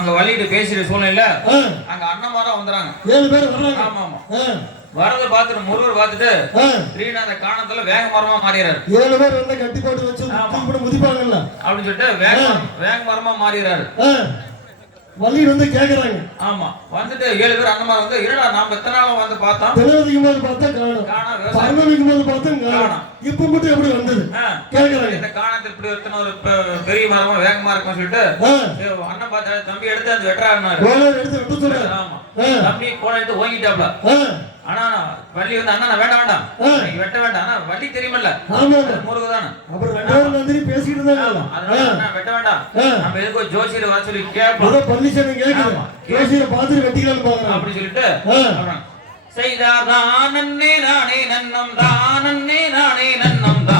அங்க வள்ளிட்டு பேசுற சூழ்நிலையில ஆ, அங்க அண்ணமாரா வந்துறாங்க. ஏழு பேர் வர்றாங்க. ஆமா ஆமா. வரத பார்த்துட்டு முருகர் பார்த்துட்டு ஆ, திடீர்னு அந்த காணத்துல வேக மரமா மாறிடுறாரு ஏழு பேர் வந்து கட்டி போட்டு வச்சு முதிப்பாங்கல்ல. அப்படின்னு சொல்லிட்டு வேக வேக மரமா மாறிடுறாரு ஆ, வள்ளியில் வந்து கேக்குறாங்க. ஆமா வந்துட்டு ஏழு பேர் அண்ணமார் வந்து என்னடா நாம எத்தனை நாளா வந்து பார்த்தோம்? தினவதிக்கும் போது பார்த்தா காணும். காணா பரமதிக்கும் போது பார்த்தா காணும். இப்ப மட்டும் எப்படி வந்தது? கேக்குறாங்க. இந்த காணத்துல இப்படி ஒருத்தன ஒரு பெரிய மரமா வேகமா இருக்கும்னு சொல்லிட்டு அண்ணன் பார்த்தாரு தம்பி எடுத்து அந்த வெட்டுறாருனாரு கோலை எடுத்து விட்டு சொல்றாரு ஆமா. தம்பி போன எடுத்து ஓங்கிட்டாப்ல. ஆனா வள்ளி வந்து அண்ணா வேண்டாம் வேண்டாம் வெட்ட வேண்டாம். ஆனா வள்ளி தெரியுமல்ல. ஆமா முருகதானே அப்புறம் ரெண்டு பேரும் நந்திரி பேசிக்கிட்டு இருந்தாங்க அதனால அண்ணா வெட்ட வேண்டாம். நம்ம எதுக்கோ ஜோசியில வர சொல்லி கேட்போம். பள்ளிச்சனை கேக்குது ஆமா. ஜோசியரை பார்த்துட்டு அப்படி சொல்லிட்டு செய்தார் தானன்னே நானே நன்னம் தானன்னே நானே நன்னம் தானாடோ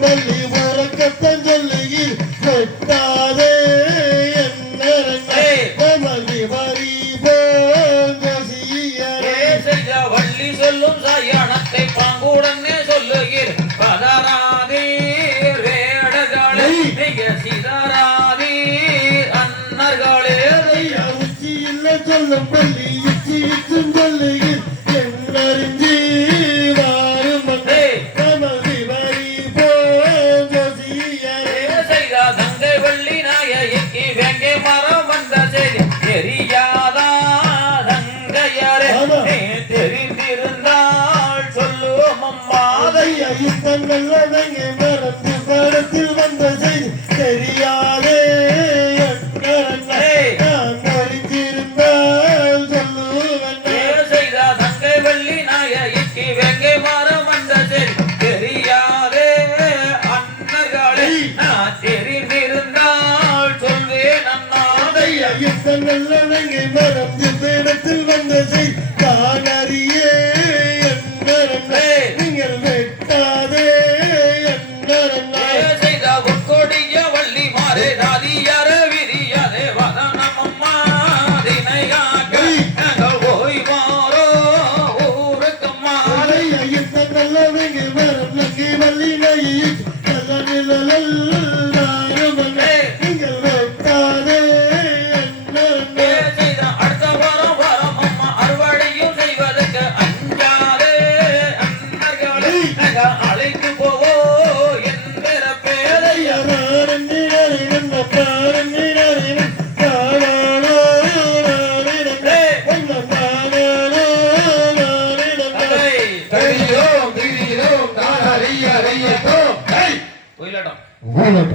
பள்ளி மறக்கத்தான் சொல்லுகில் வெட்டாதே வள்ளி சொல்லும் சாயானத்தை பாங்குடனே சொல்லுகிறேன் பதறாதீர் வேடர்களே நீங்க சிதறாதீர் அன்னர்களே. ஐயா, உச்சியில் சொல்லும் பள்ளி உச்சி. ஐயா, யுத்தங்கள் அடங்கி மறந்து படத்தில் வந்த செய்தி தெரியாதே. நான் அறிந்திருந்தால் சொல்லுவன் தங்கை வள்ளி நாயகி வேங்கை மரம் வந்த செய்தி தெரியாதே. அன்னர்களே நான் தெரிந்திருந்தால் சொல்வேன் அண்ணாதை ஐயா, யுத்தங்கள் அடங்கி மறந்து படத்தில் வந்த செய்தி தான் அறியே Vuélate.